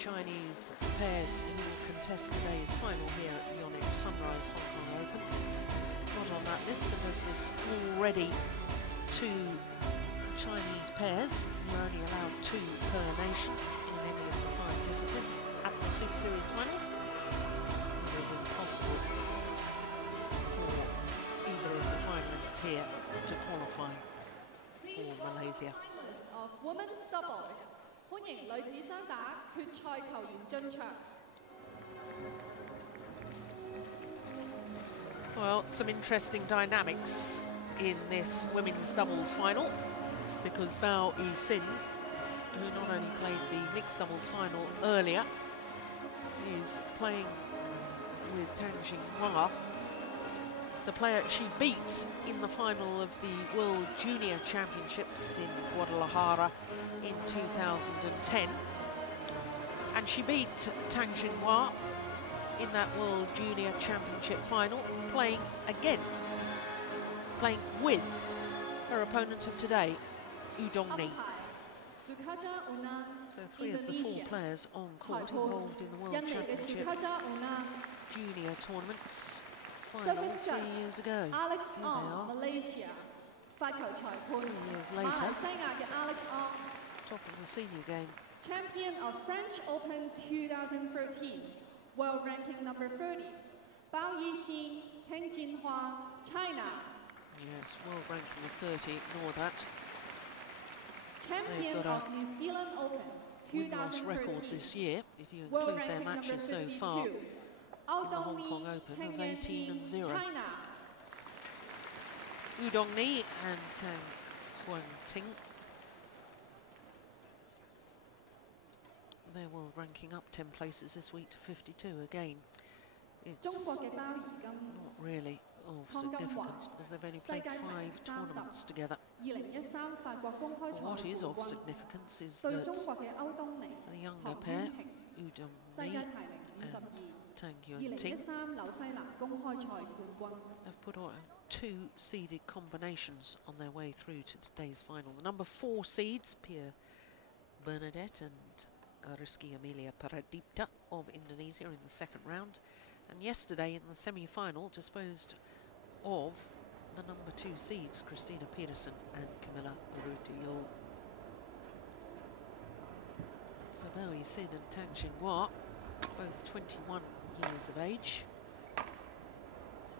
Chinese pairs who will contest today's final here at the Yonex-Sunrise Hong Kong Open. Not on that list, and there's this already 2 Chinese pairs. You're only allowed 2 per nation in any of the 5 disciplines at the Superseries Finals. It is impossible for either of the finalists here to qualify for Malaysia. Of women's doubles. 歡迎女子雙打決賽球員進場。 Well, some interesting dynamics in this women's doubles final, because Yixin, who not only played the mixed doubles final earlier, is playing with Tang, the player she beat in the final of the World Junior Championships in Guadalajara in 2010. And she beat Tang in that World Junior Championship final, playing with her opponent of today, Dongni. So 3 of the 4 players on court involved in the World Championship Junior tournaments final 3 years ago. Alex Here they are, Malaysia. 發球裁判 3 years 馬來 later, 西亞嘅 Alex Ong. top of the senior game. Champion of French Open 2013, world ranking number 30. Yixin, Tang Jinhua, China. Yes, world ranking of 30, ignore that. Champion They've got of New Zealand Open Win-loss record 2013, this year, if you world include their ranking matches so number 52. far in the Hong Kong Open of 18-0. China. Dongni and Tang Yuanting. Their world ranking up 10 places this week to 52 again. It's not really of significance because they've only played 5 tournaments together. But what is of significance is that the younger pair, Dongni and Tang Yuanting, have put on 2 seeded combinations on their way through to today's final. The number 4 seeds, Pierre Bernadette and Rizky Amelia Pradipta of Indonesia in the 2nd round. And yesterday in the semi-final disposed of the number 2 seeds, Christina Peterson and Camilla Urrutia. So Yixin and Tang Jinhua, both 21 years of age.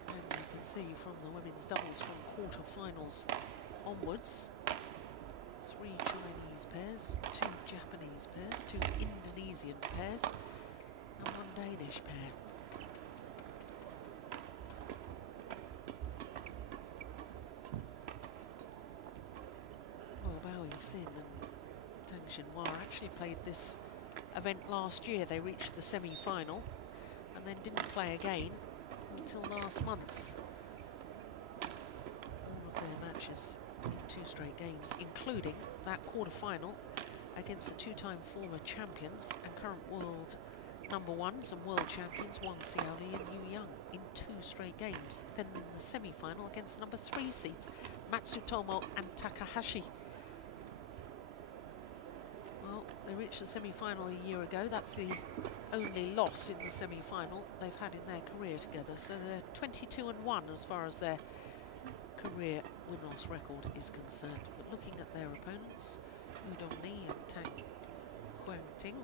And you can see from the women's doubles from quarter-finals onwards, 3 Chinese pairs, 2 Japanese pairs, 2 Indonesian pairs, and 1 Danish pair. Well, Yixin and Tang Jinhua actually played this event last year. They reached the semi-final and then didn't play again until last month. All of their matches in 2 straight games, including that quarter-final against the 2-time former champions and current world number 1s and world champions Wang Xiaoli and Yu Yang in 2 straight games. Then in the semi-final against number 3 seeds Matsutomo and Takahashi. Well, they reached the semi-final a year ago. That's the only loss in the semi-final they've had in their career together. So they're 22-1 as far as their career win-loss record is concerned. But looking at their opponents, Dongni and Tang Yuanting,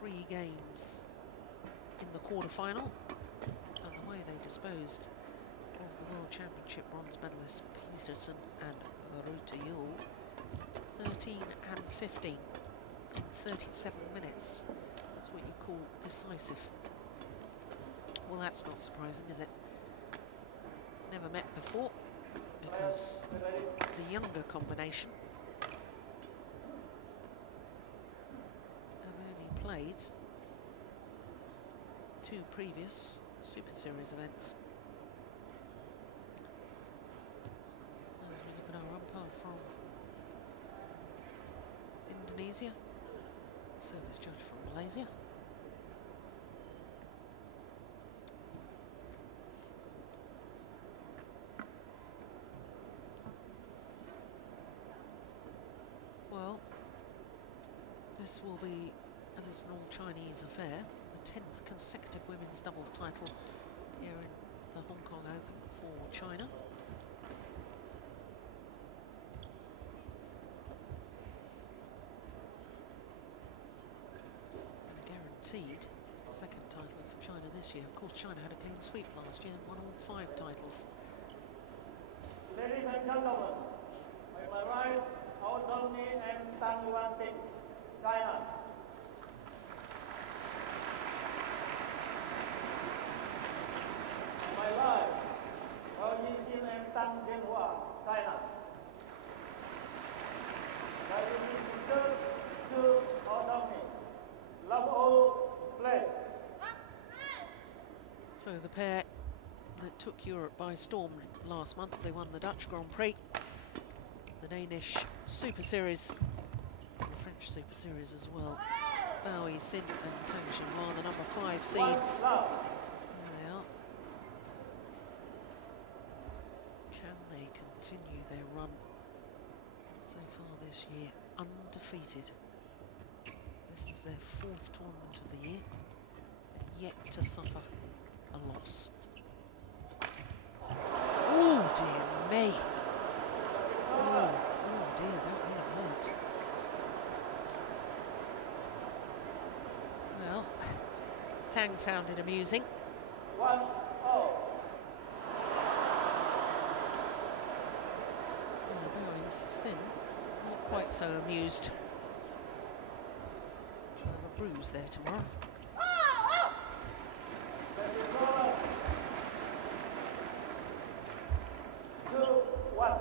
3 games in the quarter-final, and the way they disposed of the World Championship bronze medalists Peterson and Urrutia, 13 and 15 in 37 minutes. That's what you call decisive. Well, that's not surprising, is it? Never met before, because the younger combination have only played 2 previous Super Series events. As we look at our umpire from Indonesia, service judge from Malaysia. Well, This will be, as it's an all-Chinese affair, the 10th consecutive women's doubles title here in the Hong Kong Open for China. And a guaranteed second title for China this year. Of course, China had a clean sweep last year and won all 5 titles. Ladies and gentlemen, on my right, our Dongni and Tang Yuanting, China. On my right, our Yixin and Tang Jinhua, China. That is the third to our Dongni. Love all, play. So the pair that took Europe by storm last month, they won the Dutch Grand Prix, the Danish Superseries, and the French Superseries as well. Yixin and Tang Jinhua, the number 5 seeds. There they are. Can they continue their run so far this year, undefeated? This is their 4th tournament of the year, yet to suffer a loss. Oh dear me. Oh dear, that would have hurt. Well, Tang found it amusing. 1-0. Yixin, not quite so amused. She'll have a bruise there tomorrow. 2-1.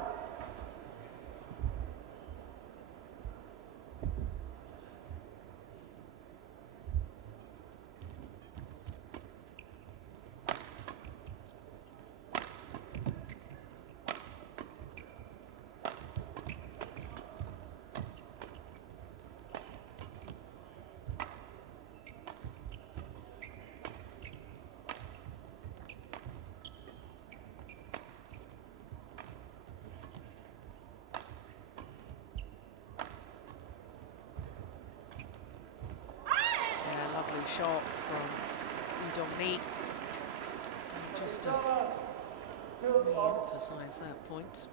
Shot from Dongni. Just to re-emphasise that point,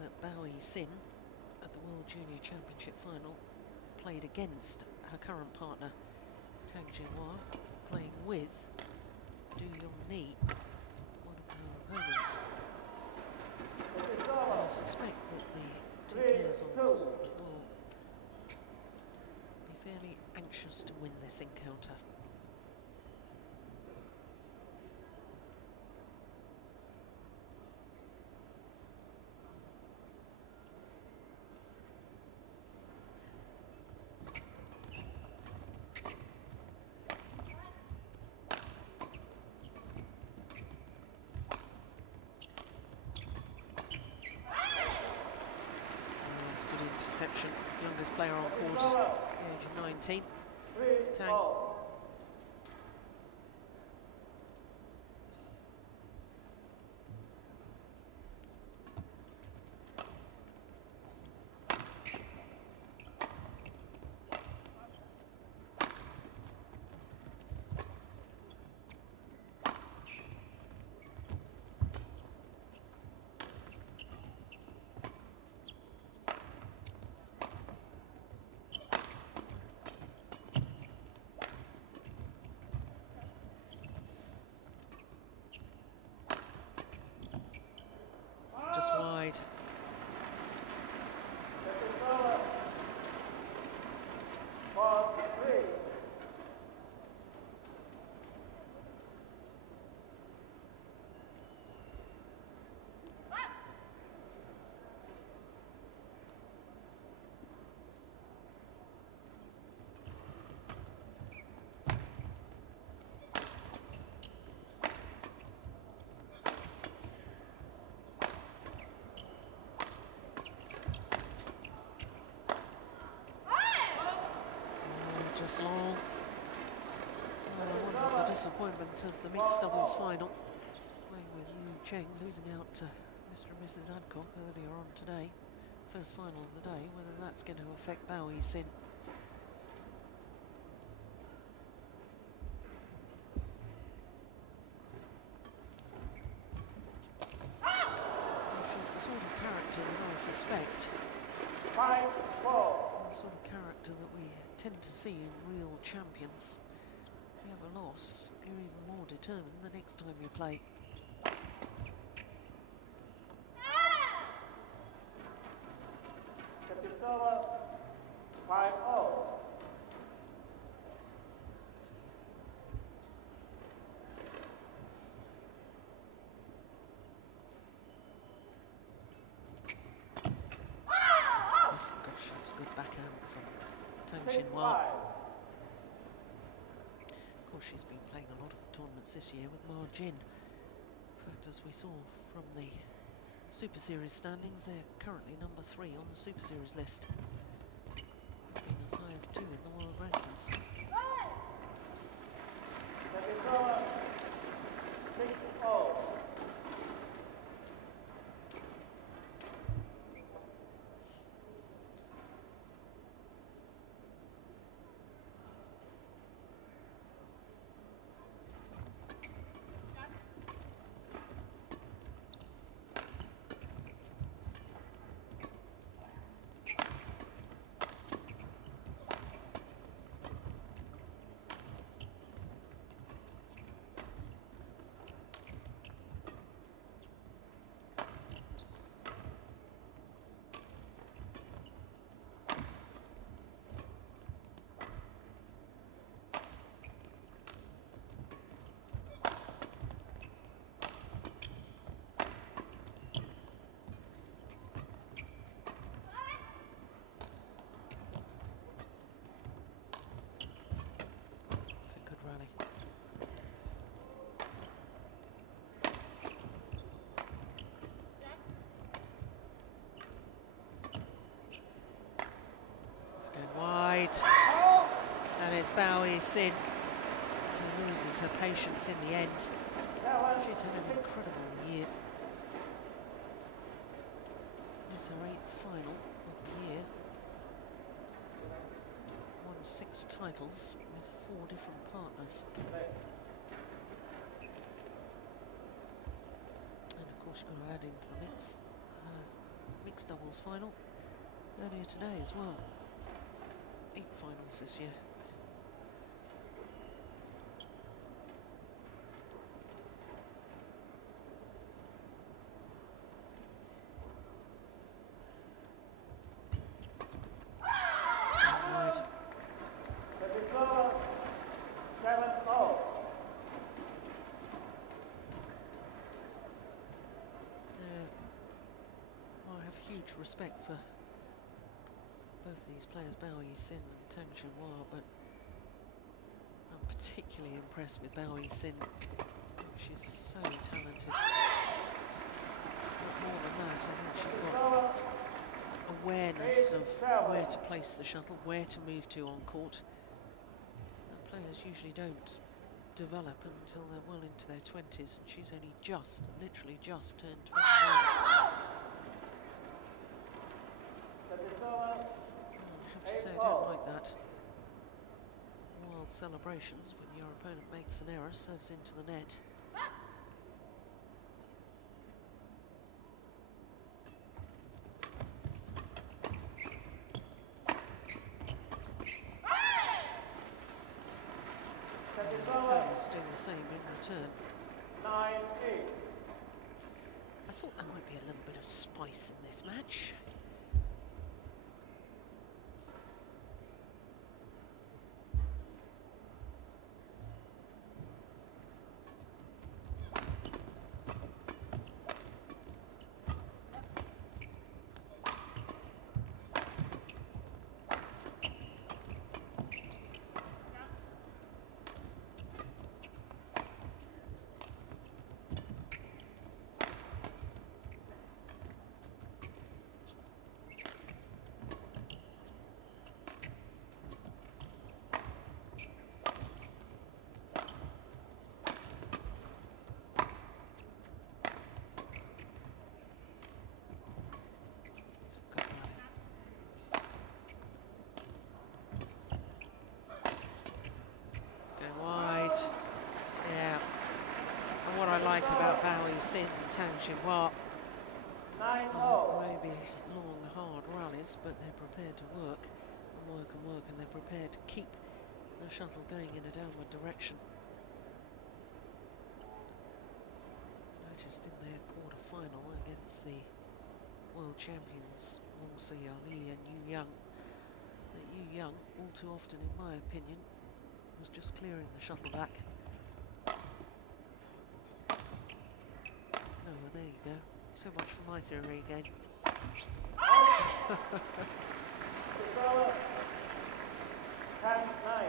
that Yixin at the World Junior Championship final played against her current partner Tang Jinhua, playing with Yonni, one of her opponents. So I suspect that the 2 players on court will be fairly anxious to win this encounter. That's good interception. Youngest player on court, the age of 19. Tang. Just wide. Just long. Well, the disappointment of the mixed doubles final, playing with Liu Cheng, losing out to Mr. and Mrs. Adcock earlier on today. First final of the day, whether that's going to affect Yixin I suspect, 5-4. the sort of character that we tend to see in real champions. If you have a loss, you're even more determined the next time you play. Set is over. 5-0. Gosh, that's a good backhand from Tang 6-5. Jinhua. Of course, she's been playing a lot of the tournaments this year with Ma Jin. In fact, as we saw from the Super Series standings, they're currently number 3 on the Super Series list. They've been as high as 2 in the world rankings. Set is over. 6-0. It's a good rally. It's going wide. And it's Yixin who loses her patience in the end. She's had an incredible year. It's her 8th final of the year. Won 6 titles with 4 different partners. And of course you've got to add into the mix mixed doubles final earlier today as well. 8 finals this year. Set is over. 7-0. I have huge respect for both these players, Yixin and Tang Jinhua, but I'm particularly impressed with Yixin. She's so talented. But more than that, I think she's got awareness of where to place the shuttle, where to move to on court. And players usually don't develop until they're well into their 20s, and she's only just, literally just turned 21. Set is over. I have to say, I don't like that. Wild celebrations when your opponent makes an error, serves into the net. Set is The over. opponent's doing the same in return. 9-8. I thought there might be a little bit of spice in this match. Like about Yixin and Tang Jinhua, maybe is, but they're prepared to work and work and work, and they're prepared to keep the shuttle going in a downward direction. Noticed in their quarter-final against the world champions Wong Si-Ali and Yu Yang, that Yu Yang, all too often in my opinion, was just clearing the shuttle back. Oh, well, there you go. So much for my theory again. Tang 9.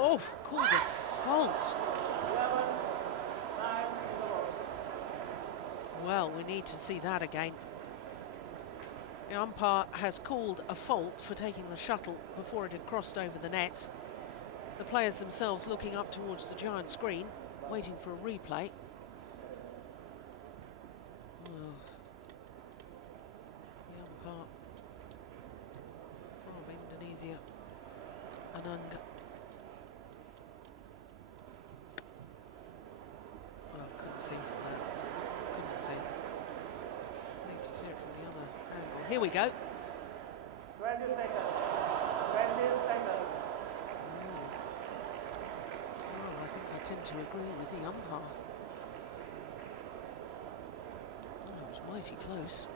Oh, called a fault. 11-9 in the ball. Well, we need to see that again. The umpire has called a fault for taking the shuttle before it had crossed over the net. The players themselves looking up towards the giant screen, waiting for a replay. Oh. The umpire from Indonesia, Anang. Couldn't see from that. Couldn't see. Need to see it from the other angle. Here we go. 20 seconds. 20 seconds. Well, I think I tend to agree with the umpire. Oh, it was mighty close.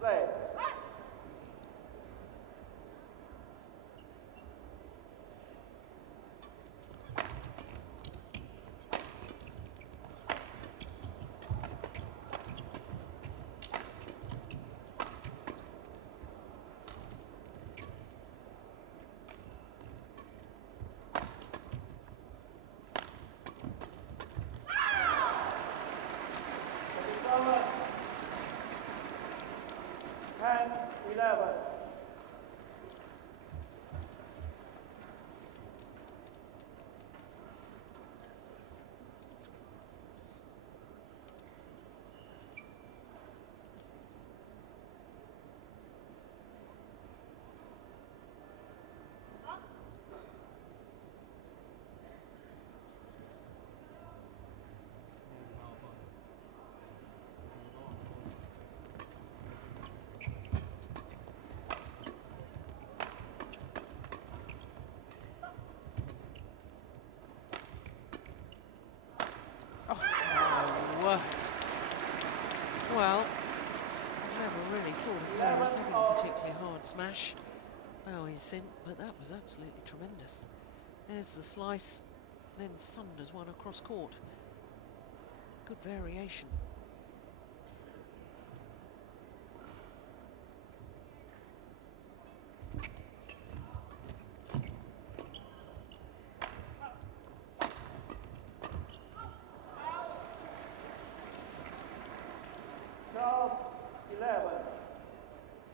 Play. And 11. Worked. Well, I never really thought of her as having a particularly hard smash, Yixin, but that was absolutely tremendous. There's the slice, then thunders one across court. Good variation.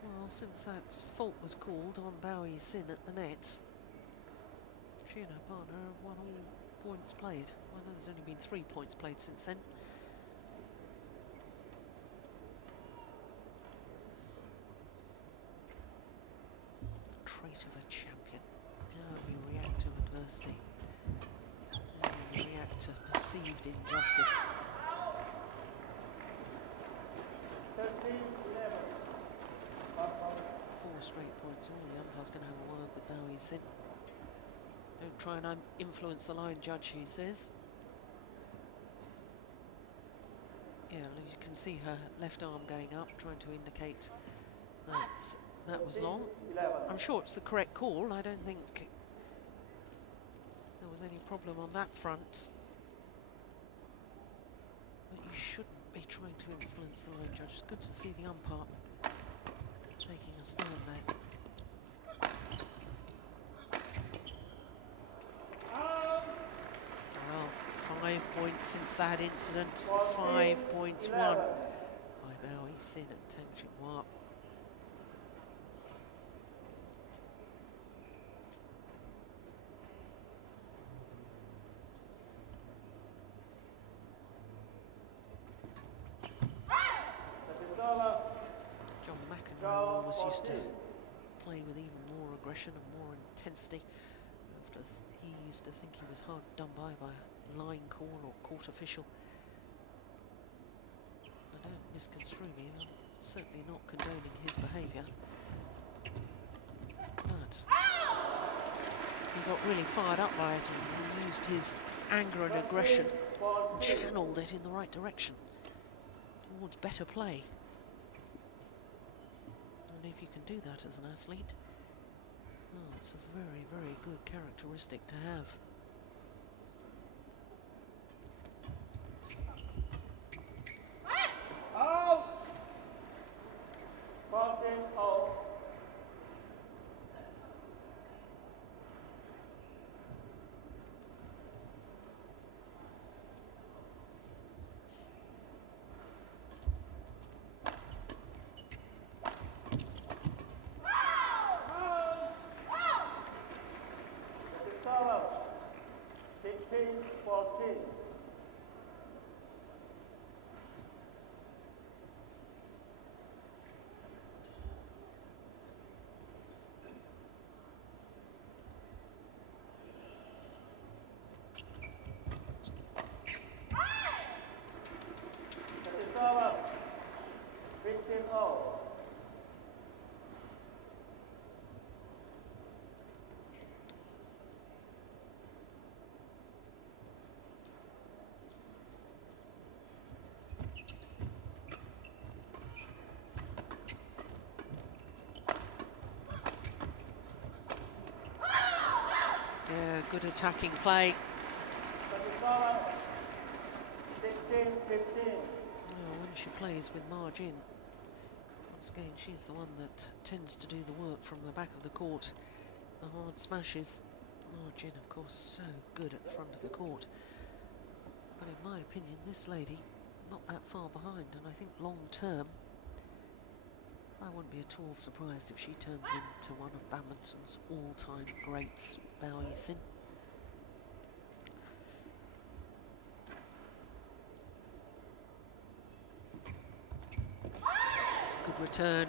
Well, since that fault was called on Yixin at the net, she and her partner have won all points played. Well, there's only been 3 points played since then. Trait of a champion. How we react to adversity. How we react to perceived injustice. 13-11. 4 straight points. Oh, the umpire's going to have a word with Yixin. Don't try and influence the line judge, he says. Yeah, you can see her left arm going up, trying to indicate that that was long. I'm sure it's the correct call. I don't think there was any problem on that front. But you shouldn't be trying to influence the line judge. It's good to see the umpire taking a stand there. Well, 5 points since that incident. 5 points won by Yixin and Tang Jinhua. John McEnroe always used to play with even more aggression and more intensity. After he used to think he was hard done by a line call or court official. Now don't misconstrue me, I'm certainly not condoning his behaviour. But he got really fired up by it and he used his anger and aggression and channeled it in the right direction towards better play. And if you can do that as an athlete, well, it's a very, very good characteristic to have. Yeah, good attacking play. 16-15. Well, when she plays with Ma Jin, once again, she's the one that tends to do the work from the back of the court. The hard smashes. Ma Jin, of course, so good at the front of the court. But in my opinion, this lady, not that far behind, and I think long term, I wouldn't be at all surprised if she turns into one of badminton's all-time greats, Yixin. Good return.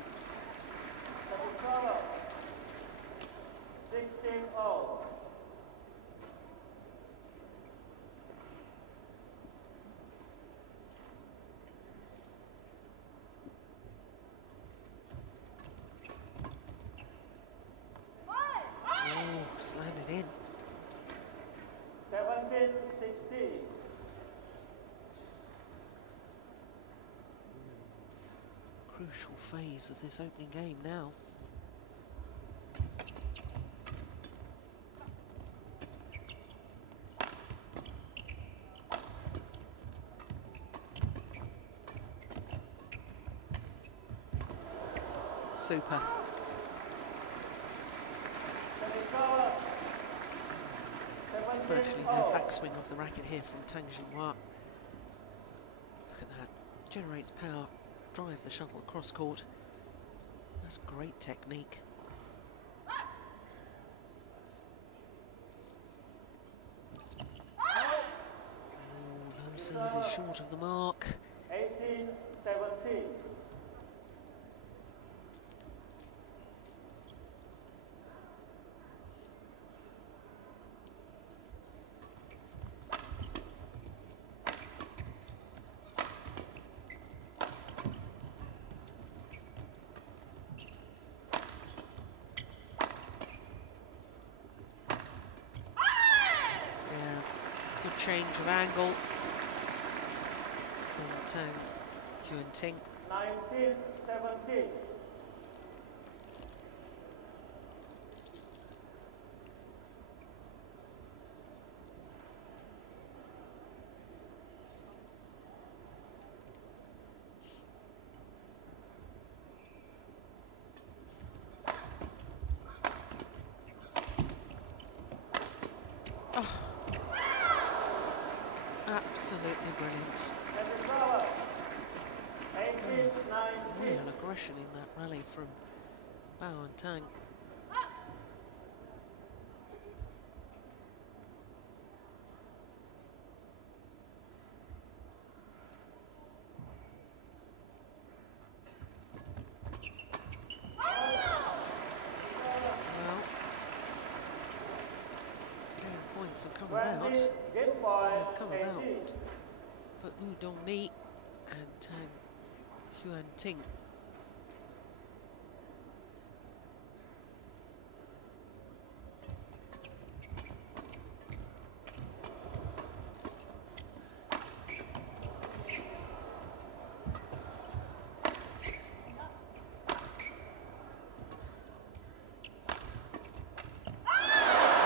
16-0. Just landed in. 17-16. Crucial phase of this opening game now. Super. Virtually no backswing of the racket here from Tang Jinhua. Look at that. Generates power. Drive the shuttle across court. That's great technique. Oh, no serve is short of the mark. 18-17. Change of angle from Tang Yuanting. 19-17. Absolutely brilliant. Real aggression in that rally from Bao and Tang. Well, game points have come about. They've come about for Dongni and Tang Yuanting.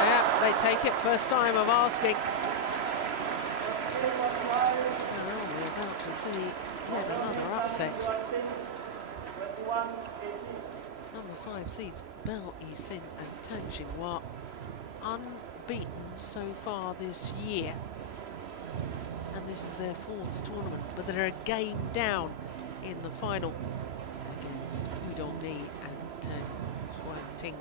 Yeah, they take it, first time of asking. Well, we're about to see yet another upset. Number 5 seeds Bao Yixin and Tang Jinhua, unbeaten so far this year. And this is their 4th tournament, but they're a game down in the final against Dongni and Tang Yuanting.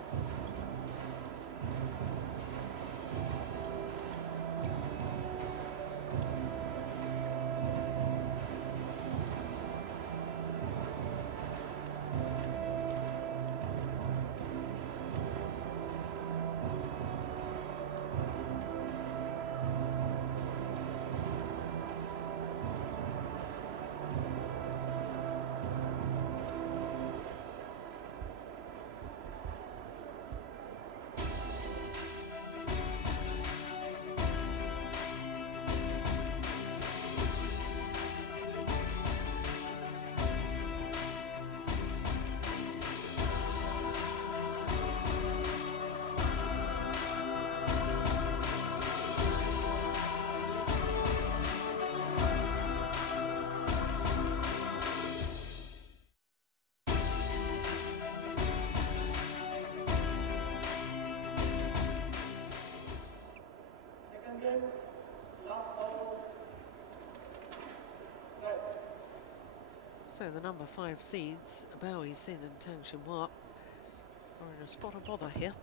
So the number 5 seeds, Bao Yixin and Tang Jinhua, are in a spot of bother here.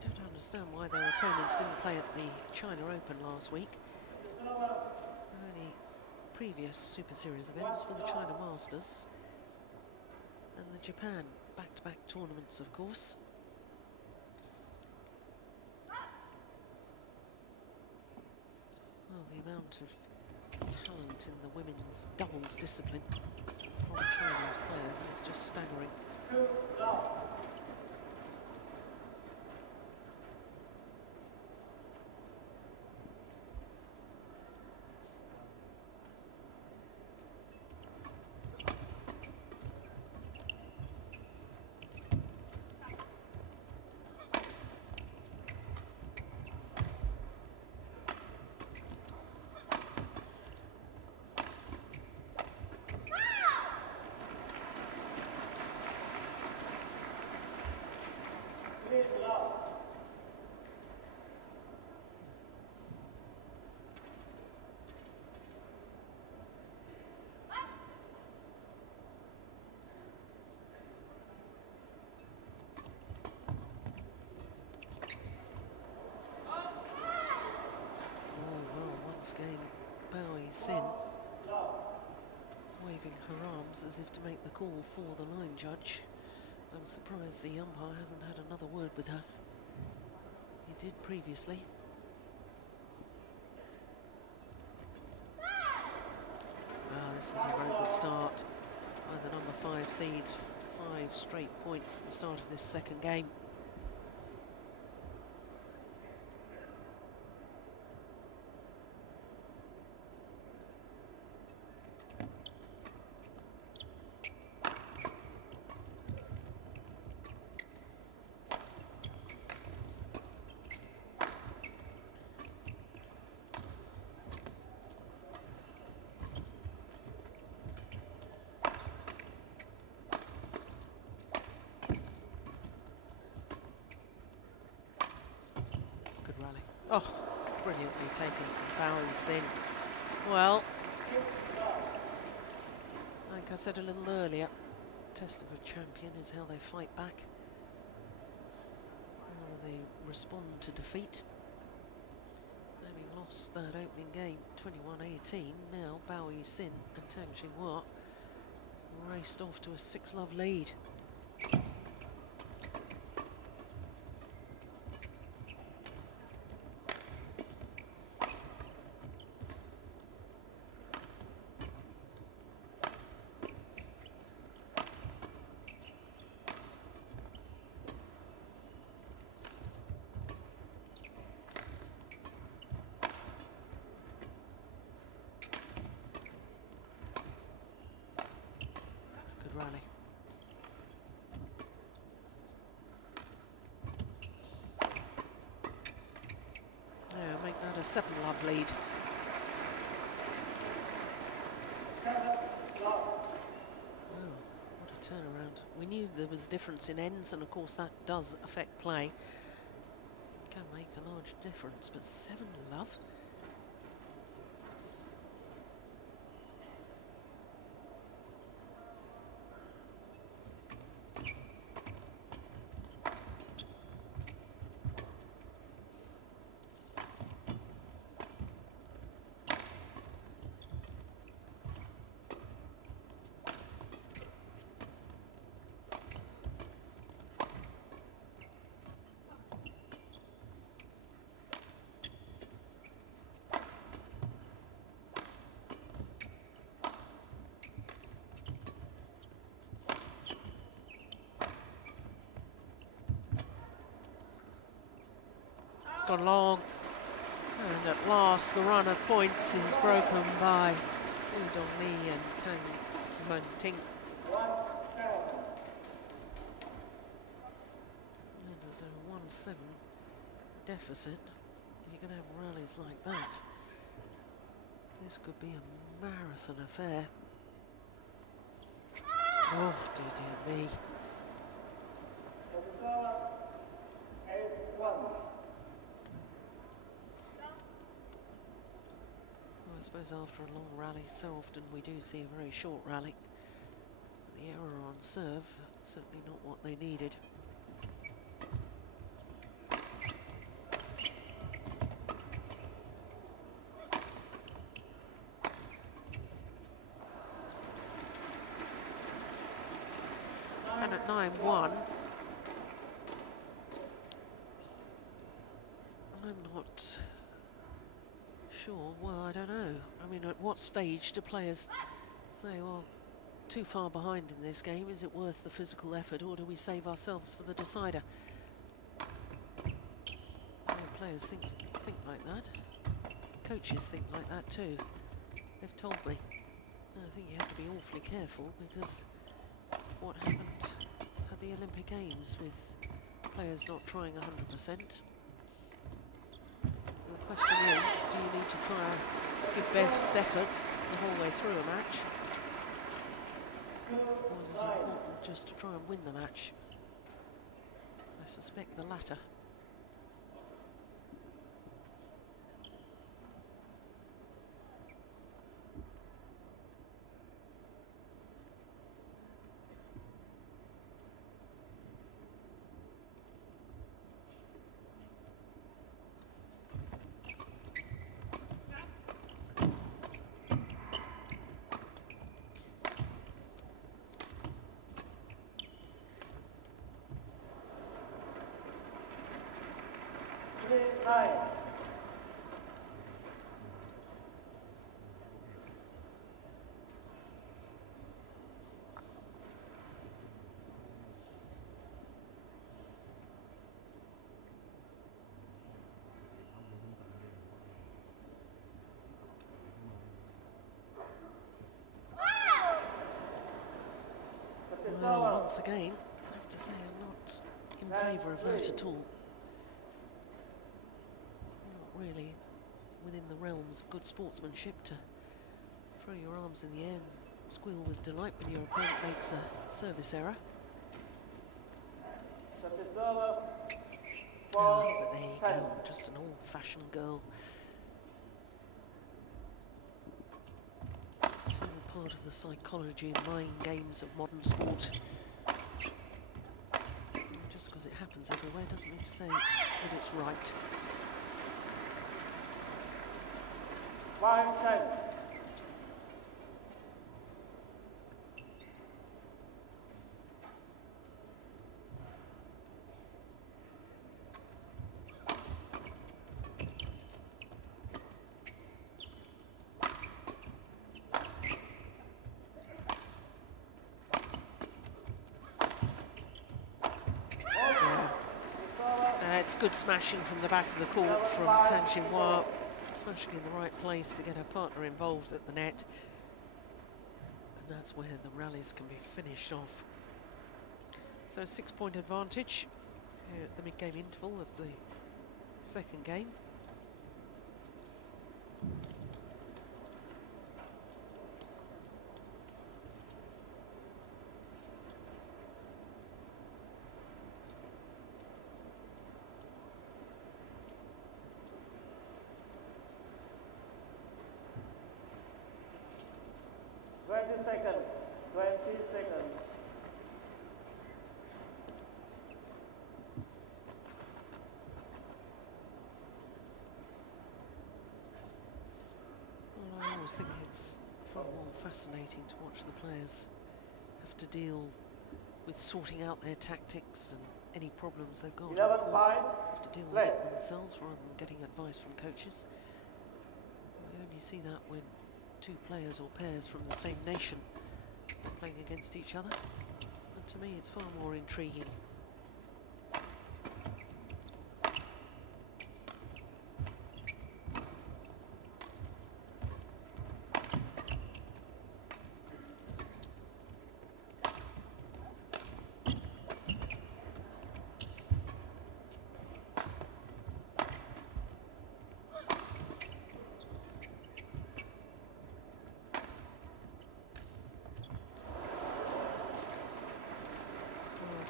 Don't understand why their opponents didn't play at the China Open last week. Only previous Super Series events were the China Masters and the Japan back-to-back tournaments, of course. Well, the amount of talent in the women's doubles discipline from Chinese players is just staggering. Once again, Bao Yixin waving her arms as if to make the call for the line judge. I'm surprised the umpire hasn't had another word with her. He did previously. This is a very good start by the number 5 seeds. 5 straight points at the start of this second game. brilliantly taken from Bao Yixin. Well, like I said a little earlier, test of a champion is how they fight back, how they respond to defeat. Having lost that opening game 21-18, now Bao Yixin and Tang Jinhua raced off to a 6-love lead. Rally. Yeah, make that a 7-love lead. Wow, what a turnaround. We knew there was a difference in ends, and of course that does affect play. Can make a large difference, but 7-love? Gone long, and at last the run of points is broken by Dongni and Tang Yuanting. And there's a 1-7 deficit. You're going to have rallies like that. This could be a marathon affair. Oh, dear me. I suppose after a long rally, so often we do see a very short rally. The error on serve, certainly not what they needed. And at 9-1, I'm not sure. Well, I don't know. I mean, at what stage do players say, well, too far behind in this game, is it worth the physical effort, or do we save ourselves for the decider? Players think like that. Coaches think like that too. They've told me. And I think you have to be awfully careful, because what happened at the Olympic Games with players not trying 100%. The question is, do you need to try and give best effort the whole way through a match? Or is it important just to try and win the match? I suspect the latter. Well, once again, I have to say I'm not in favour of that at all. Not really within the realms of good sportsmanship to throw your arms in the air and squeal with delight when your opponent makes a service error. Oh, but there you go, just an old-fashioned girl the psychology and mind games of modern sport. Just because it happens everywhere doesn't mean to say that it's right. 5-10. It's good smashing from the back of the court from Tang Jinhua, smashing in the right place to get her partner involved at the net. And that's where the rallies can be finished off. So a 6-point advantage here at the mid-game interval of the second game. Seconds. 20 seconds. Well, I always think it's far more fascinating to watch the players have to deal with sorting out their tactics and any problems they've got. 11-5. Have to deal with it themselves rather than getting advice from coaches. We only see that when two players or pairs from the same nation playing against each other, and to me it's far more intriguing.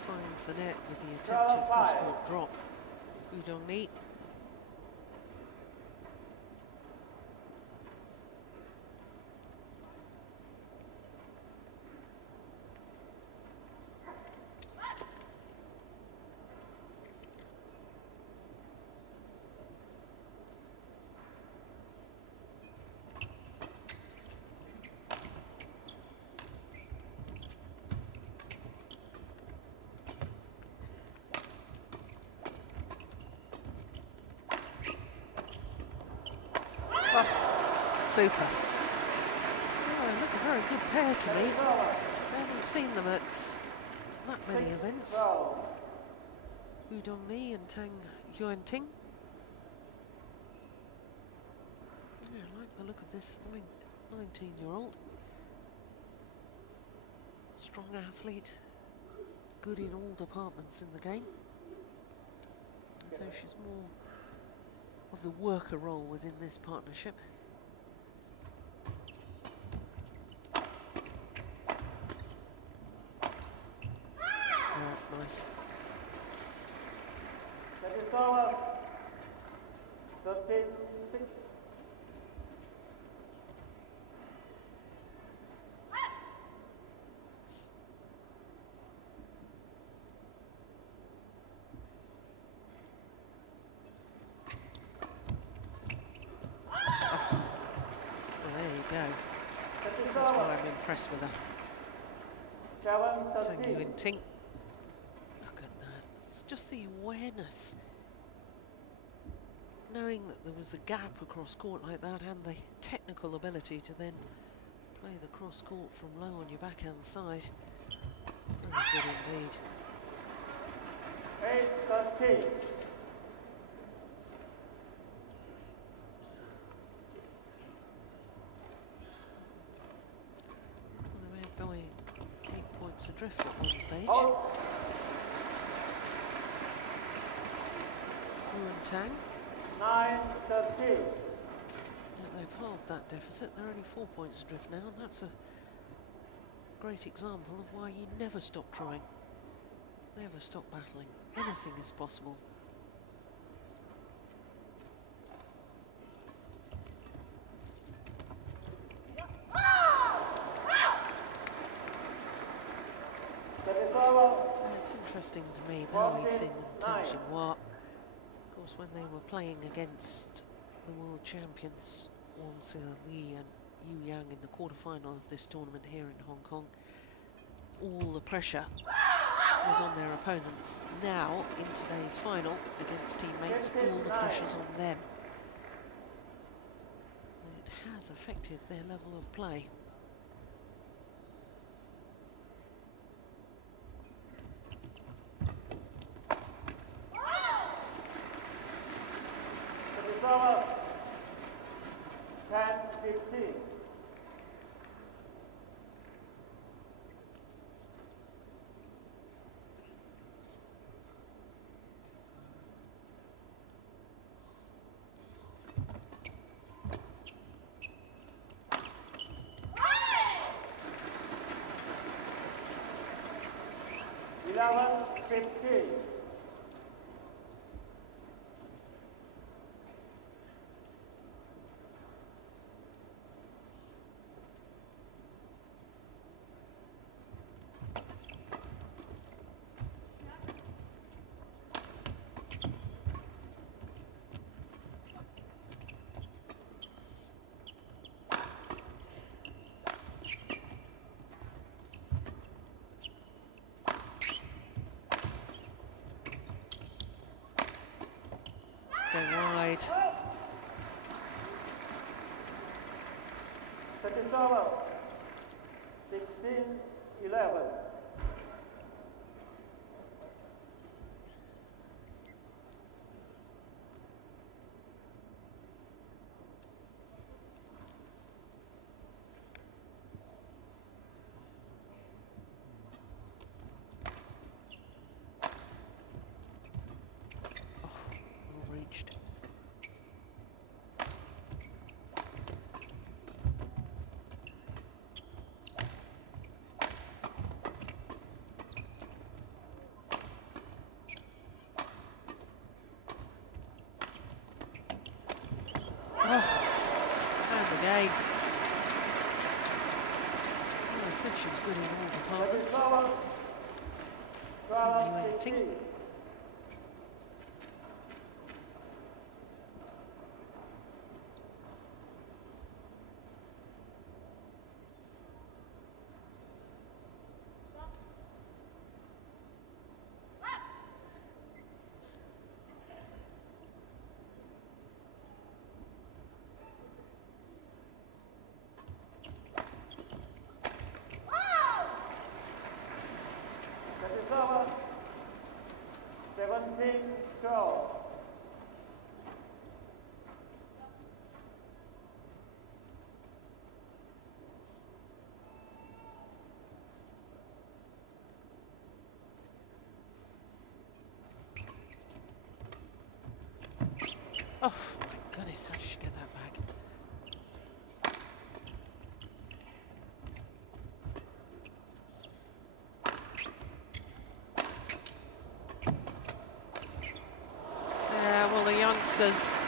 Finds the net with the attempted cross-court drop. Dongni. Super. Oh, they look a very good pair to me. I haven't seen them at that many events. Dongni and Tang Yuanting. Yeah, I like the look of this 19-year-old. Strong athlete, good in all departments in the game. So she's more of the worker role within this partnership. That's nice. That is over. 13-6. Well, there you go. That's why I'm impressed with her. 7-13. Tang Yuanting. Look at that. It's just the awareness. Knowing that there was a gap across court like that and the technical ability to then play the cross court from low on your backhand side. Very good indeed. 8-13. Well, they were going 8 points adrift at one stage. Out. Tang. 9-13. They've halved that deficit. They're only 4 points adrift now, and that's a great example of why you never stop trying, never stop battling. Anything is possible. interesting to me, Yixin and Tang Jinhua. Of course, when they were playing against the world champions, Wang Li and Yu Yang in the quarterfinal of this tournament here in Hong Kong, all the pressure was on their opponents. Now, in today's final against teammates, all the pressure's on them. And it has affected their level of play. Over 10-15. Go wide. Second server, 16-11. Reached. And again. Well, I said she was good in all departments. Yuanting. Server, 17-12. Oh, my goodness, how did she get that back? Well, the youngsters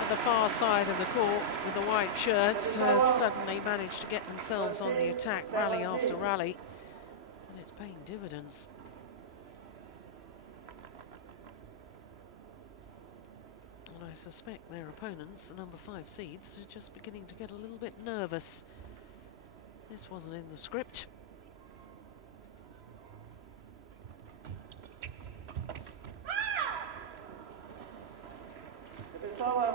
at the far side of the court with the white shirts have suddenly managed to get themselves on the attack, rally after rally, and it's paying dividends. And I suspect their opponents, the number 5 seeds, are just beginning to get a little bit nervous. This wasn't in the script. Server,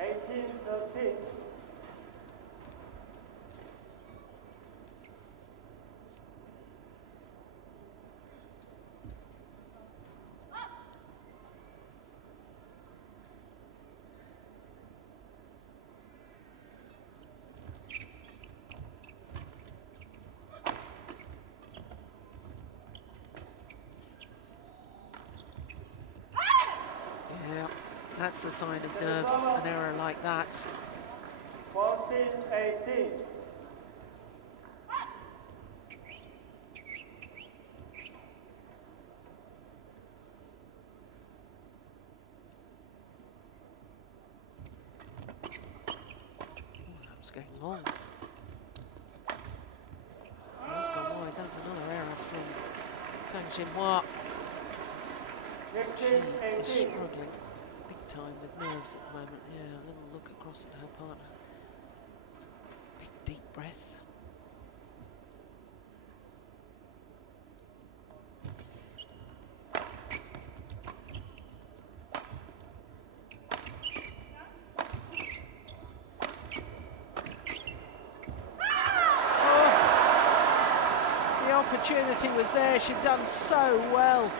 18-13. That's a sign of nerves, an error like that. 14-18. That was going long. That's gone wide. That's another error from Tang Jinhua. She is 15-18. struggling big time with nerves at the moment. Yeah, a little look across at her partner. Big deep breath. Opportunity was there. She'd done so well.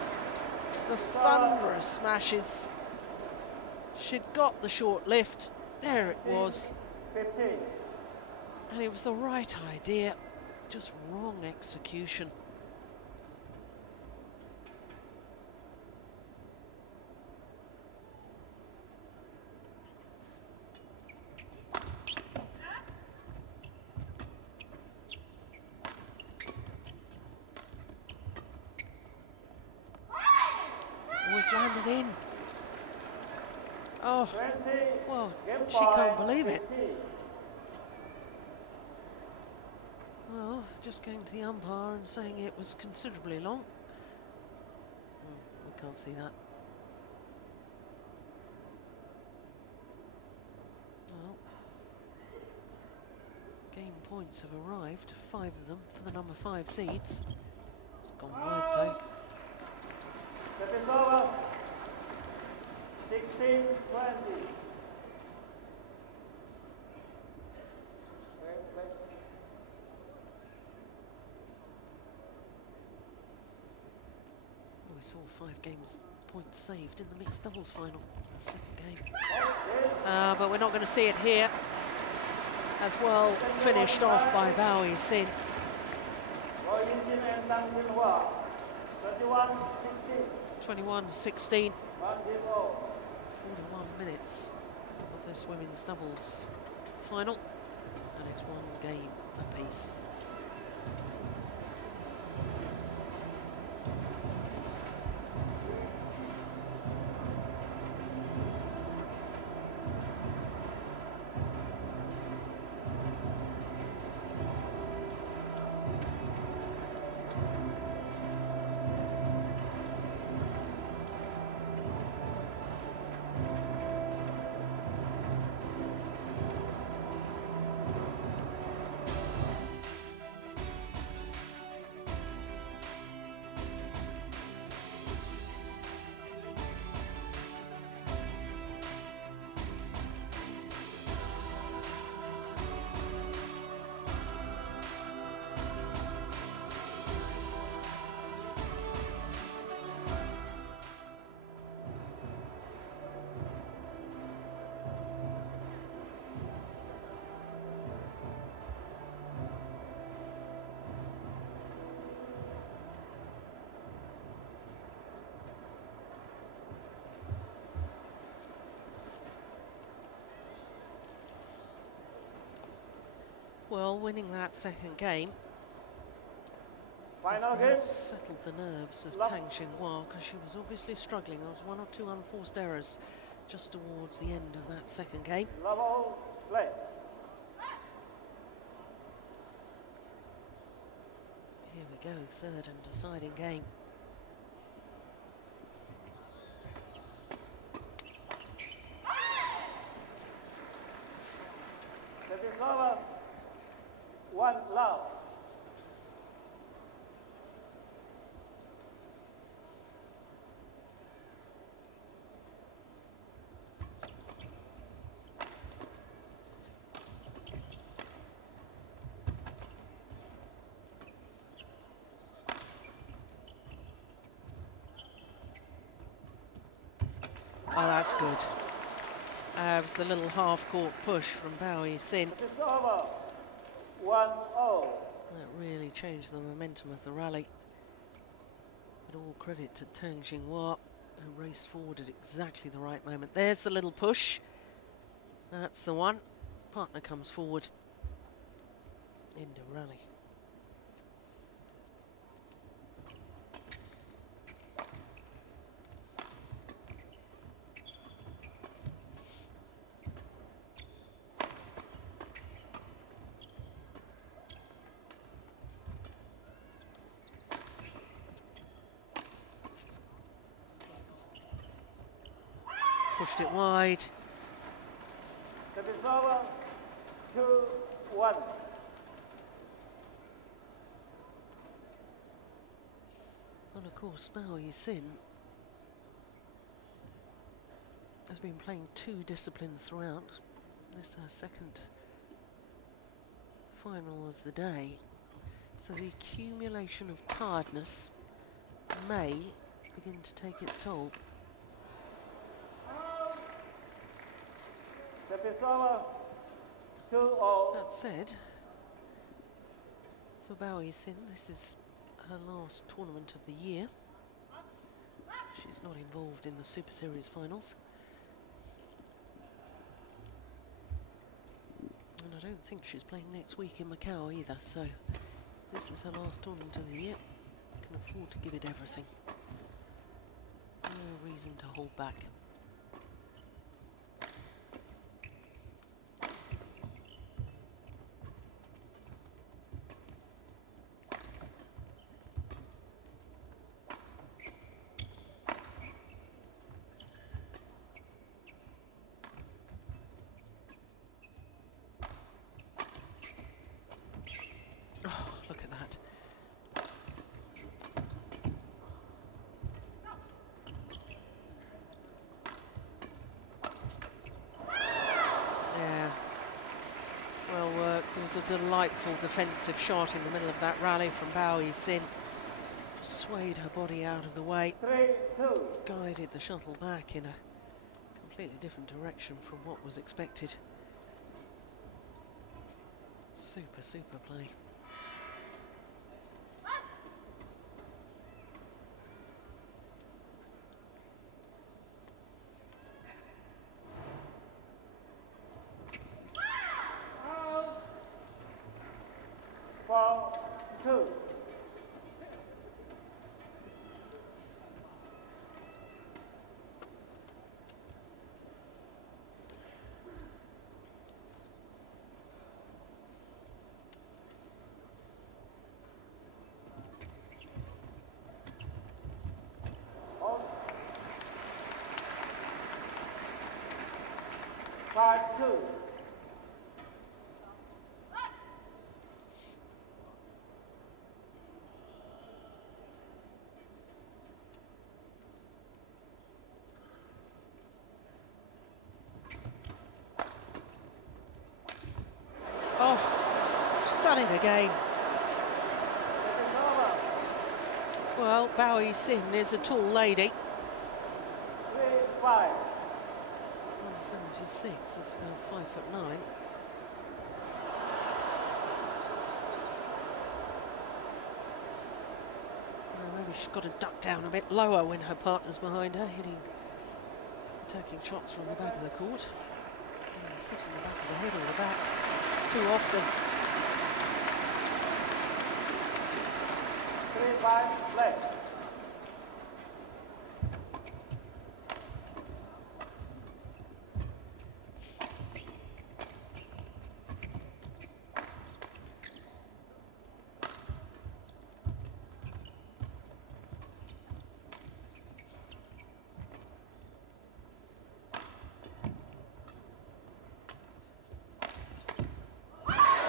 The thunderous smashes. She'd got the short lift. There it was. 15. And it was the right idea, just wrong execution. Always landed in. Oh, 20. well, Game she can't point, believe it. 15. Well, just going to the umpire and saying it was considerably long. We can't see that. Well, game points have arrived, 5 of them for the number 5 seeds. It's gone wide though. Set is over. 16-20. We saw 5 games points saved in the mixed doubles final, the second game. But we're not going to see it here. As well finished off by Yixin. Yixin and Tang Jinhua. 21-16. 21-16. 1-0. 41 minutes of this women's doubles final, and it's 1 game apiece. Well, winning that second game has Final game. perhaps settled the nerves of Tang Jinhua, because she was obviously struggling. There was 1 or 2 unforced errors just towards the end of that second game. Level play. Here we go, third and deciding game. Set is over. 1 love. Oh, that's good. It was the little half-court push from Yixin. Set is over. 1-0. That really changed the momentum of the rally. But all credit to Tang Jinhua, who raced forward at exactly the right moment. There's the little push. That's the one. Partner comes forward. End of rally. pushed it wide. Service over, 2-1. And of course, Bao Yixin has been playing 2 disciplines throughout. This is her second final of the day. So the accumulation of tiredness may begin to take its toll. Service over, 2-0. That said, for Bao Yixin, this is her last tournament of the year. She's not involved in the Super Series finals. And I don't think she's playing next week in Macau either, so this is her last tournament of the year. Can afford to give it everything. No reason to hold back. A delightful defensive shot in the middle of that rally from Bao Yixin. Swayed her body out of the way, 3-2. guided the shuttle back in a completely different direction from what was expected. Super, super play. Oh, she's done it again. Well, Bao Yixin is a tall lady. 3-5. 176, that's about 5'9". Maybe she's got to duck down a bit lower when her partner's behind her, attacking shots from the back of the court. Hitting the back of the head or the back too often. 3-5 left.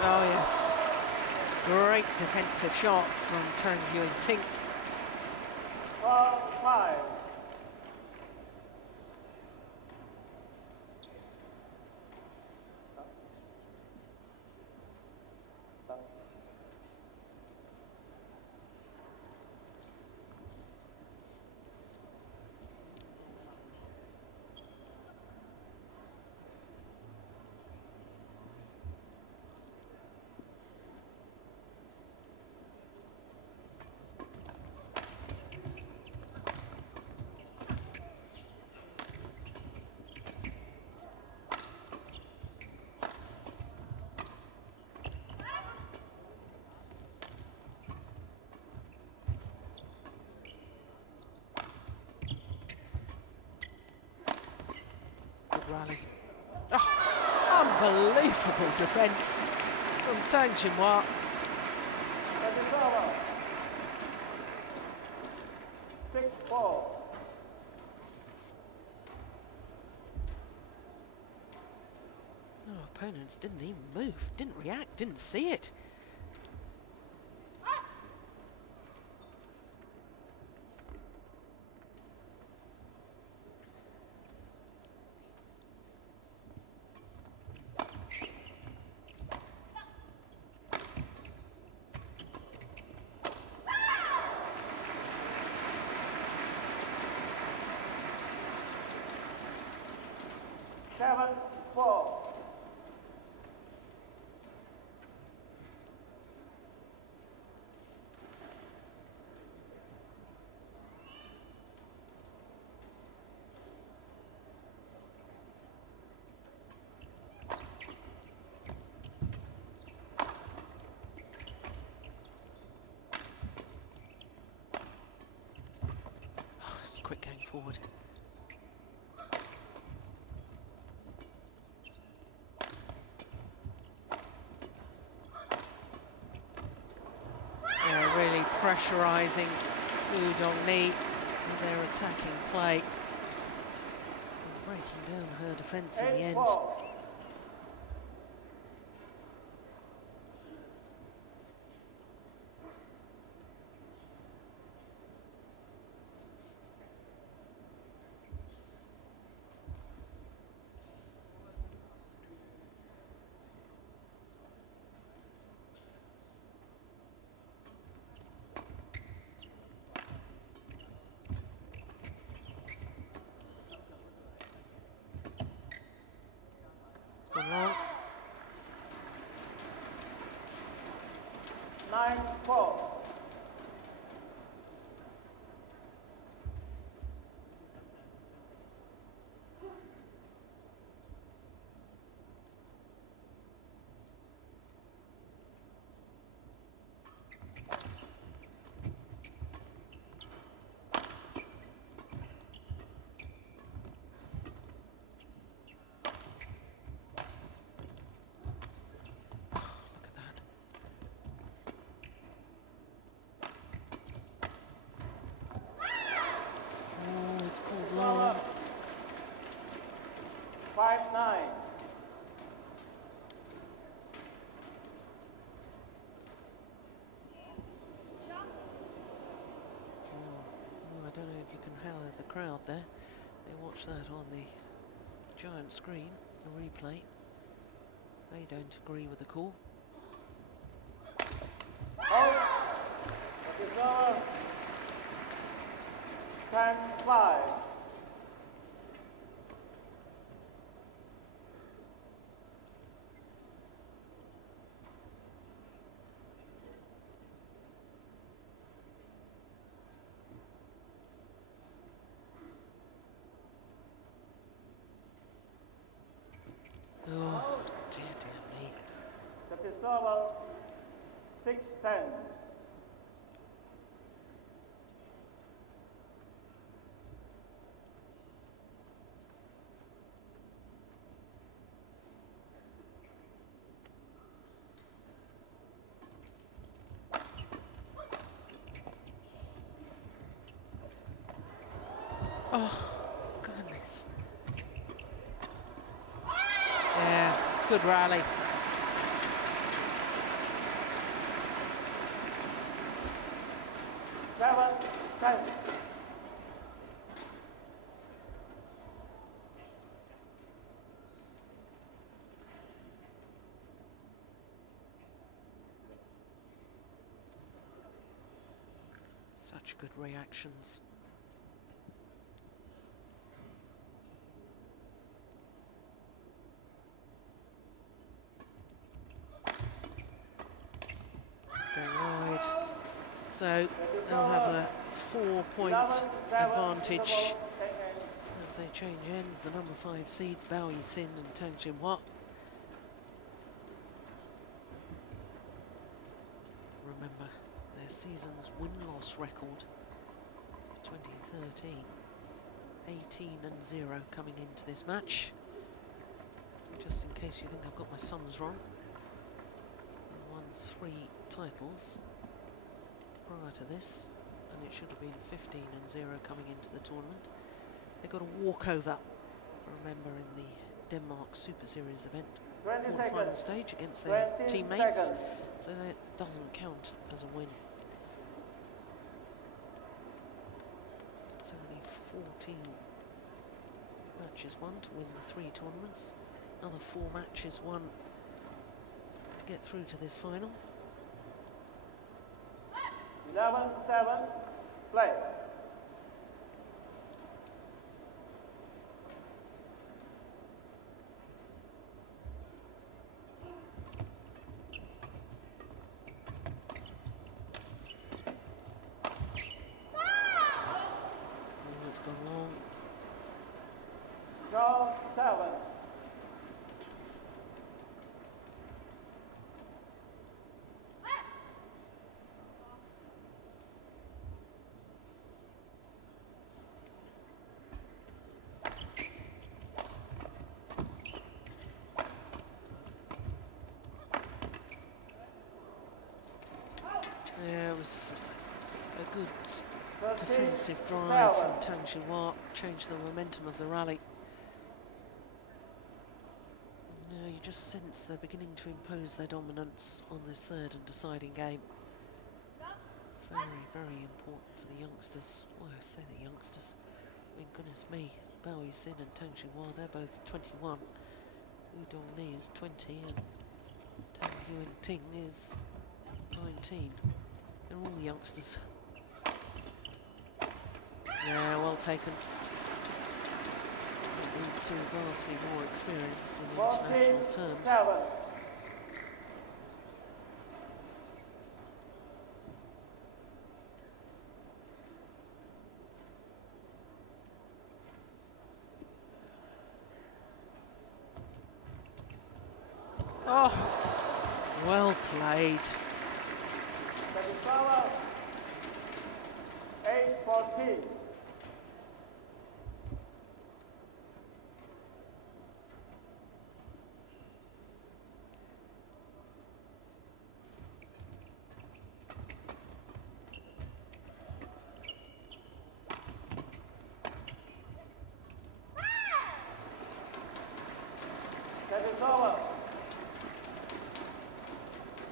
Oh yes, great defensive shot from Tang Yuanting. 4-5. Rally. Oh, unbelievable defence from Tang Jinhua. That is over. 6-4. Our opponents didn't even move, didn't react, didn't see it. Quick going forward. They're really pressurising Dongni with their attacking play. And breaking down her defence in the end. Long. 9-4. It's called long. 5-9. I don't know if you can hear the crowd there. They watch that on the giant screen, the replay. They don't agree with the call. Out. That is over. 10-5. Oh, dear me. That is over. 6-10. Oh, goodness. Yeah, good rally. Such good reactions. It's going wide. So they'll have a 4-point advantage as they change ends. The number 5 seeds, Yixin and Tang Jinhua. Remember their season's win-loss record, 2013, 18-0 coming into this match. Just in case you think I've got my sums wrong, they won 3 titles prior to this, and it should have been 15-0 coming into the tournament. They got a walkover, remember, in the Denmark Superseries event quarterfinal stage against their teammates, so that doesn't count as a win. It's only 14 matches won to win the 3 tournaments. Another 4 matches won to get through to this final. 11-7, play. Oh, it's gone long. Draw 7. Yeah, it was a good defensive drive from Tang, changed the momentum of the rally. Now you just sense they're beginning to impose their dominance on this 3rd and deciding game. Very, very important for the youngsters. Well, I say the youngsters. I mean, goodness me, Yixin and Tang, they're both 21. Dongni is 20 and Yuanting is 19. They're all youngsters. Yeah, well taken. These two are vastly more experienced in international terms. 7. Oh, well played. 8-14. That is over.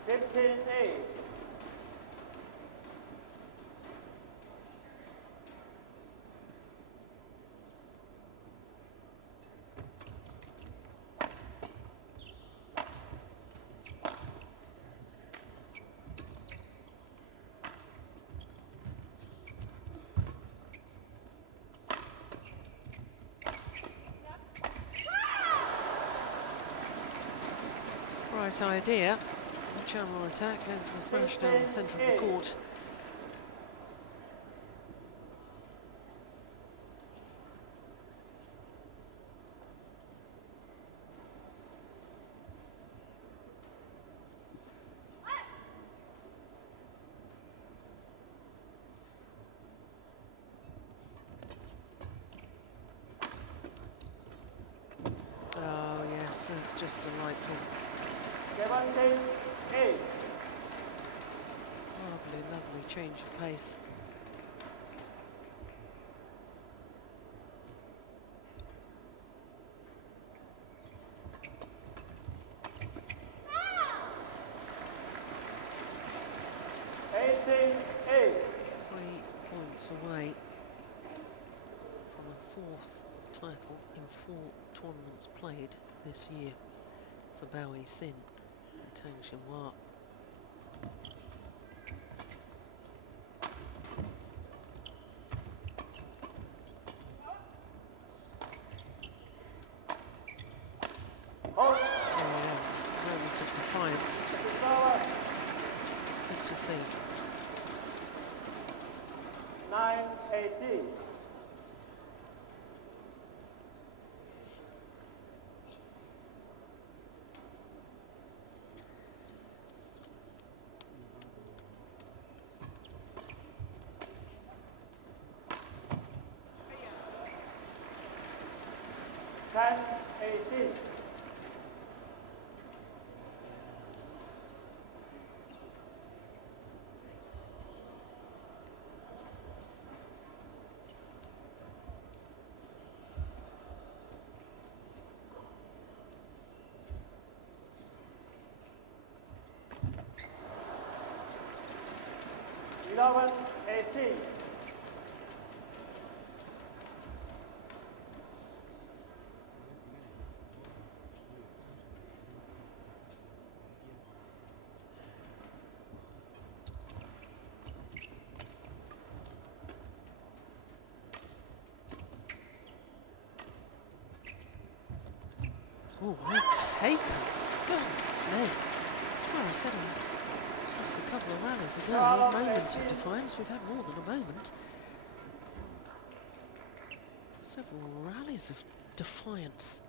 15-8. Right idea. The channel attack, going for the smash down the centre of the court. Oh yes, that's just delightful. 17-8. Lovely, lovely change of pace. Away from a 4th title in 4 tournaments played this year for Yixin and Tang. Oh yeah, moment of defiance. It's good to see. 9-18. 11-18. Oh, well taken. Goodness me. Well, I said just a couple of rallies ago, a moment of defiance. We've had more than a moment. Several rallies of defiance.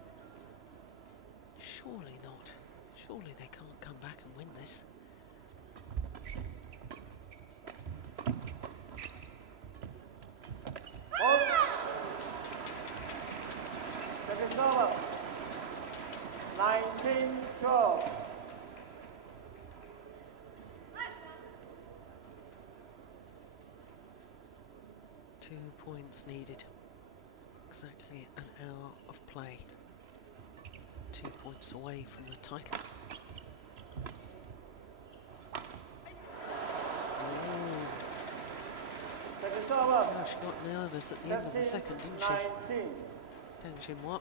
Surely not. Surely they can't come back and win this. Second over. 19-12. Two points needed. Exactly an hour of play. 2 points away from the title. Second over. Oh, she got nervous at the end of the second, didn't she? 19. Tang Jinhua.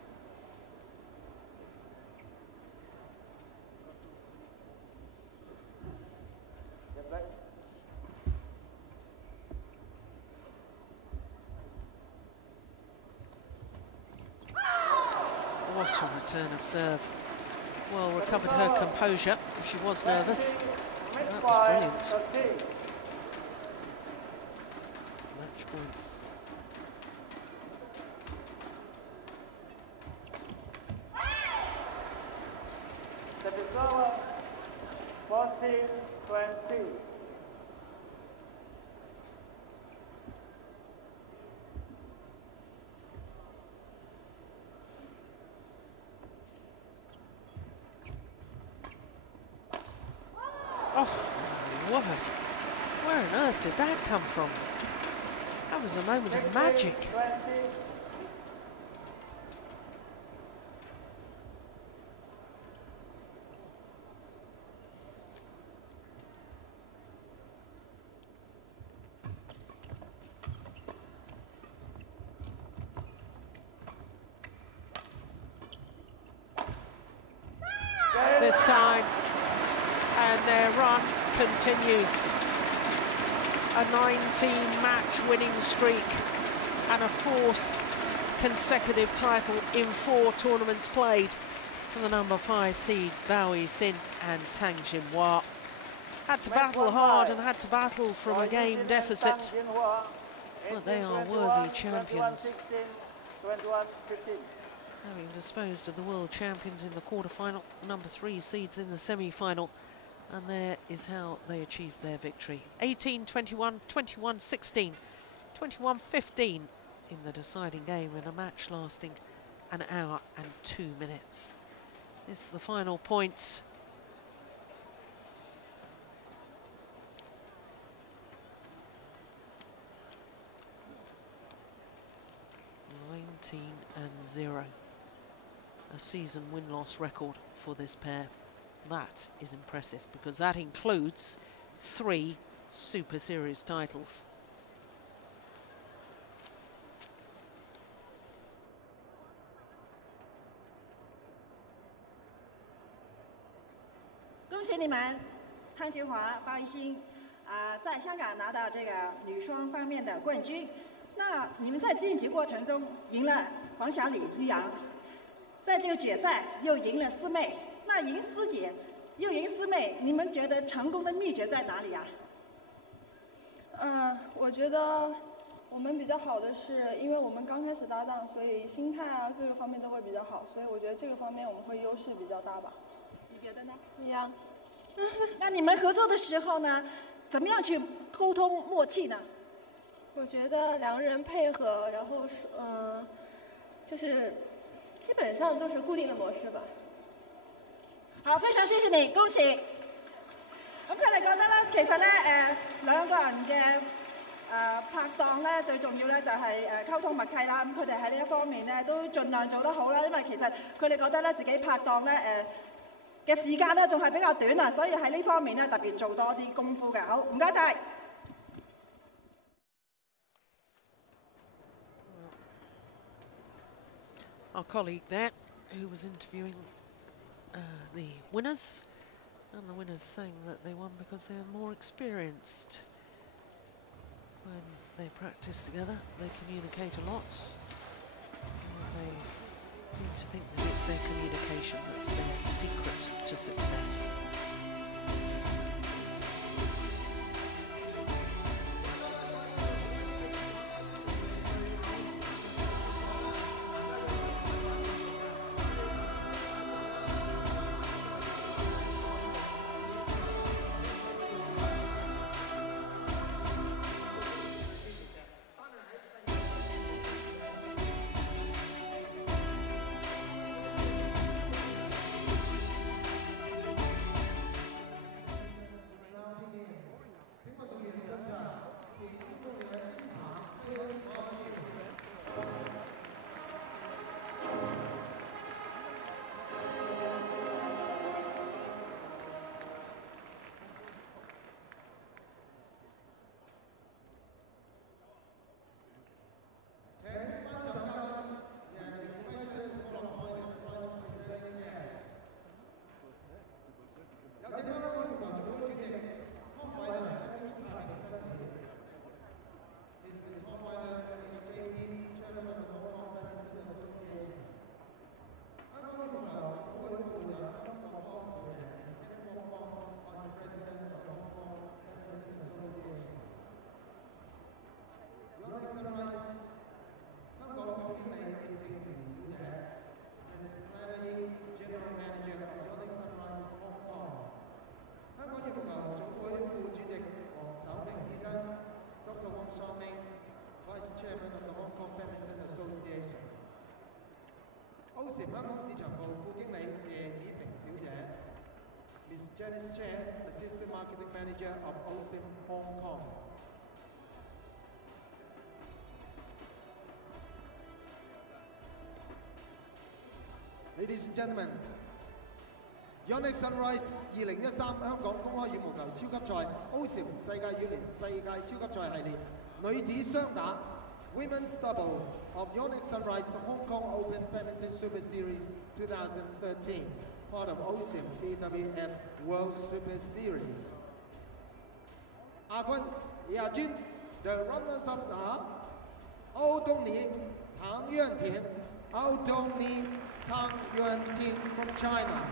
What a return of serve. Well, recovered her composure if she was nervous. That was brilliant. Match points. Second over. 14-20. Oh, what? Where on earth did that come from? That was a moment of magic. 20. This time, and their run continues. A 19-match winning streak and a 4th consecutive title in 4 tournaments played for the number 5 seeds Yixin and Tang Jinhua. Had to battle hard and had to battle from a game deficit, but they are worthy champions. 21-15. Having disposed of the world champions in the quarterfinal, number 3 seeds in the semi-final, and there is how they achieved their victory. 18-21, 21-16, 21-15 in the deciding game in a match lasting an hour and 2 minutes. This is the final point. (19-0). A season win-loss record for this pair. That is impressive because that includes 3 Super Series titles. Congratulations, Tang Jinhua, Yixin, 在香港拿到这个女双方面的冠军。那你们在晋级过程中赢了黄小李、于洋，在这个决赛又赢了师妹。那赢师姐，又赢师妹，你们觉得成功的秘诀在哪里呀？我觉得我们比较好的是，因为我们刚开始搭档，所以心态啊各个方面都会比较好，所以我觉得这个方面我们会优势比较大吧。你觉得呢？一样。那你们合作的时候呢，怎么样去沟通默契呢？我觉得2个人配合，然后是就是基本上都是固定的模式吧。好，非常謝謝你，恭喜！咁佢哋覺得咧，其實咧兩個人嘅拍檔咧，最重要咧就係溝通默契啦。咁佢哋喺呢一方面咧都盡量做得好啦，因為其實佢哋覺得咧自己拍檔咧嘅時間咧仲係比較短啊，所以喺呢方面咧特別做多啲功夫嘅。好，唔該晒。our colleague there, who was interviewing the winners, and the winners saying that they won because they are more experienced. When they practice together, they communicate a lot. And they seem to think that it's their communication that's their secret to success. Yonex-Sunrise Hong Kong Open Yixin General Manager of Yonex-Sunrise Hong Kong. 香港羽毛球總會副主席黃守明醫生 Dr. Wong Xiaoming, Vice Chairman of the Hong Kong Badminton Association. OSIM 香港市場部副經理謝以平小姐 Miss Janice Chair, Assistant Marketing Manager of OSIM Hong Kong. Ladies and gentlemen, Yonex-Sunrise 2013香港公開羽毛球超級賽 OSIM 世界羽聯世界超級賽系列女子雙打 Women's Double of Yonex-Sunrise Hong Kong Open Badminton Superseries 2013, part of OSIM BWF World Superseries. 亞軍、亞軍 The runners-up are Dongni, Tang Yuanting, Dongni, Tang Yuanting from China.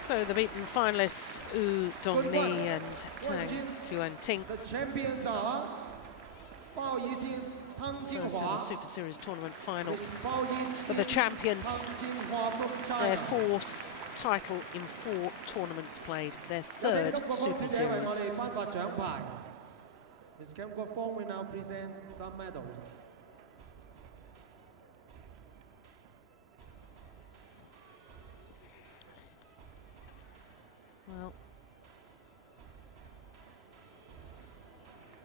So the beaten finalists Dongni and Tang Yuanting. The champions are Yixin, Tang Jinhua. First ever Super Series tournament final for the champions. Their fourth title in 4 tournaments played. Their third Super Series. Ms. Kemko Fong will now present the medals. Well,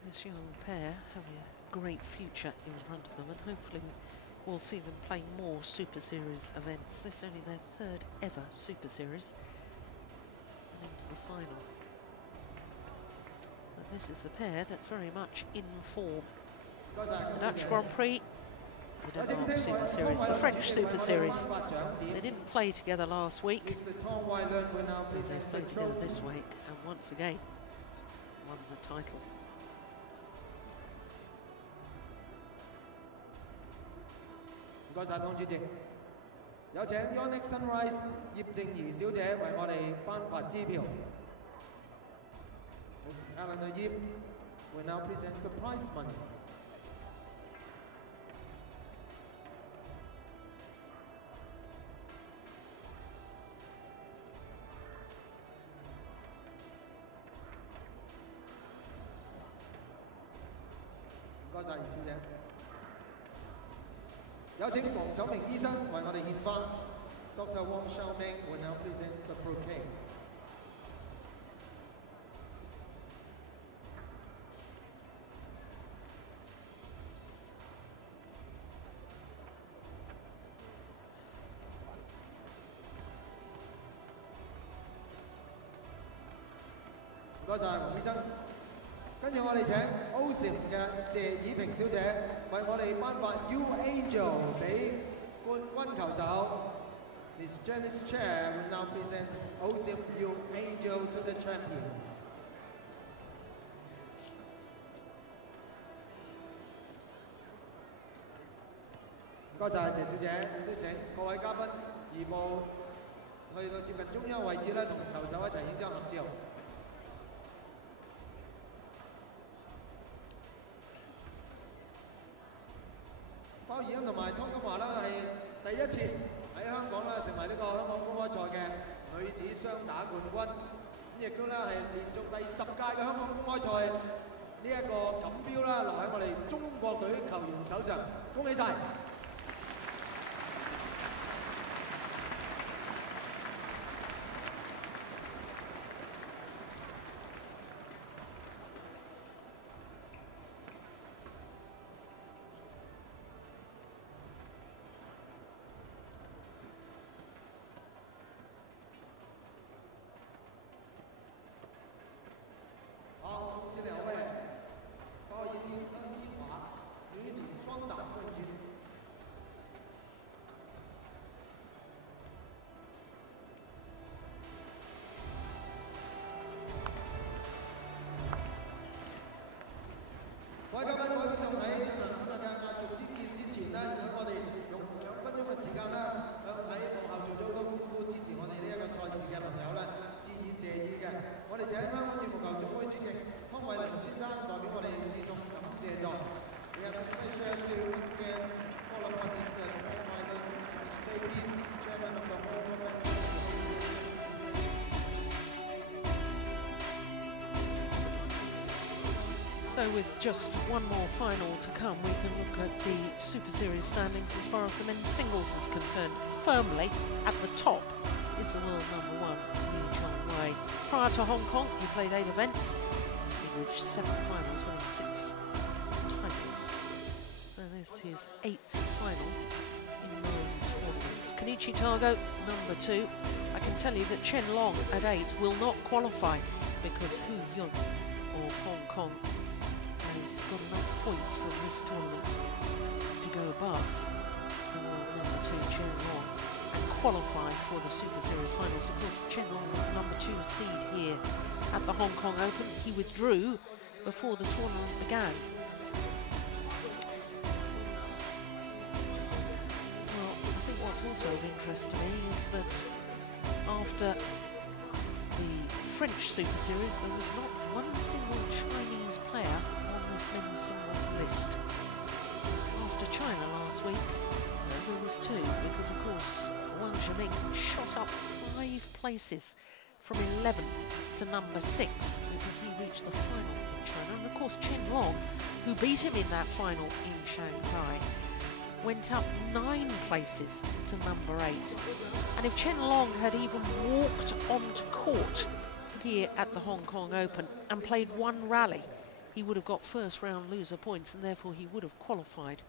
this young pair have a great future in front of them, and hopefully we'll see them playing more Super Series events. This is only their third ever Super Series and into the final. But this is the pair that's very much in form. The Dutch Grand Prix, the Denmark Super Series, the French Super Series. They didn't play together last week. They played together this week and once again won the title. Yonex-Sunrise 葉靜怡小姐為我哋頒發支票。Ms. Eleanor Yip will now present the prize money. Thank you, 葉小姐。有請黃守明醫生為我哋獻花。Dr. Wong Xiaoming will now present the bouquet. Thank you, 黃醫生。跟住我哋請 OSIM 嘅謝以平小姐為我哋頒發 U Angel 俾冠軍球手。Miss Janice Chair will now present OSIM U Angel to the champions. 唔該晒謝小姐，亦都請各位嘉賓移步去到接近中央位置咧，同球手一齊影張合照。包怡欣同埋湯金華啦，係第一次喺香港咧成為呢個香港公開賽嘅女子雙打冠軍，咁亦都咧係連續第10屆嘅香港公開賽呢一個錦標啦，留喺我哋中國隊球員手上，恭喜晒！各位嘉賓，各位觀眾喺進行今日嘅壓軸之戰之前呢，如果我哋用2分鐘嘅時間啦，向喺幕後做咗好多功夫支持我哋呢一個賽事嘅朋友咧，致以謝意嘅。我哋請香港羽毛球總會主席湯偉麟先生代表我哋致送感謝狀。We have a pleasure to once again call upon Mr. Tom Wyland, HJP, Chairman of the Hong Kong Open. So with just one more final to come, we can look at the Super Series standings as far as the men's singles is concerned. Firmly at the top is the world #1, Lee Chong-wei. Prior to Hong Kong, he played 8 events. He reached 7 finals, winning 6 titles. So this is his 8th final in 9 tournaments. Kenichi Tago, #2. I can tell you that Chen Long at 8 will not qualify because Hu Yun of Hong Kong has got enough points for this tournament to go above the world #2 Chen Long and qualify for the Super Series Finals. Of course, Chen Long was the #2 seed here at the Hong Kong Open. He withdrew before the tournament began. Well, I think what's also of interest to me is that after the French Super Series, there was not one single Chinese player on this men's singles list. After China last week, there was 2, because of course Wang Zhiming shot up 5 places from 11 to #6 because he reached the final in China. And of course Chen Long, who beat him in that final in Shanghai, went up 9 places to #8. And if Chen Long had even walked onto court here at the Hong Kong Open and played 1 rally, he would have got first round loser points, and therefore he would have qualified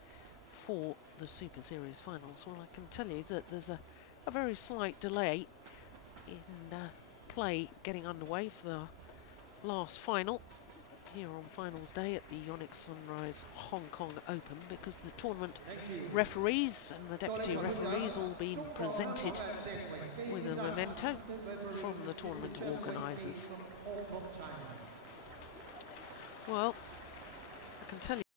for the Super Series Finals. Well, I can tell you that there's a very slight delay in play getting underway for the last final here on finals day at the Yonex-Sunrise Hong Kong Open, because the tournament referees and the deputy referees all been presented with a memento from the tournament organisers. Well, I can tell you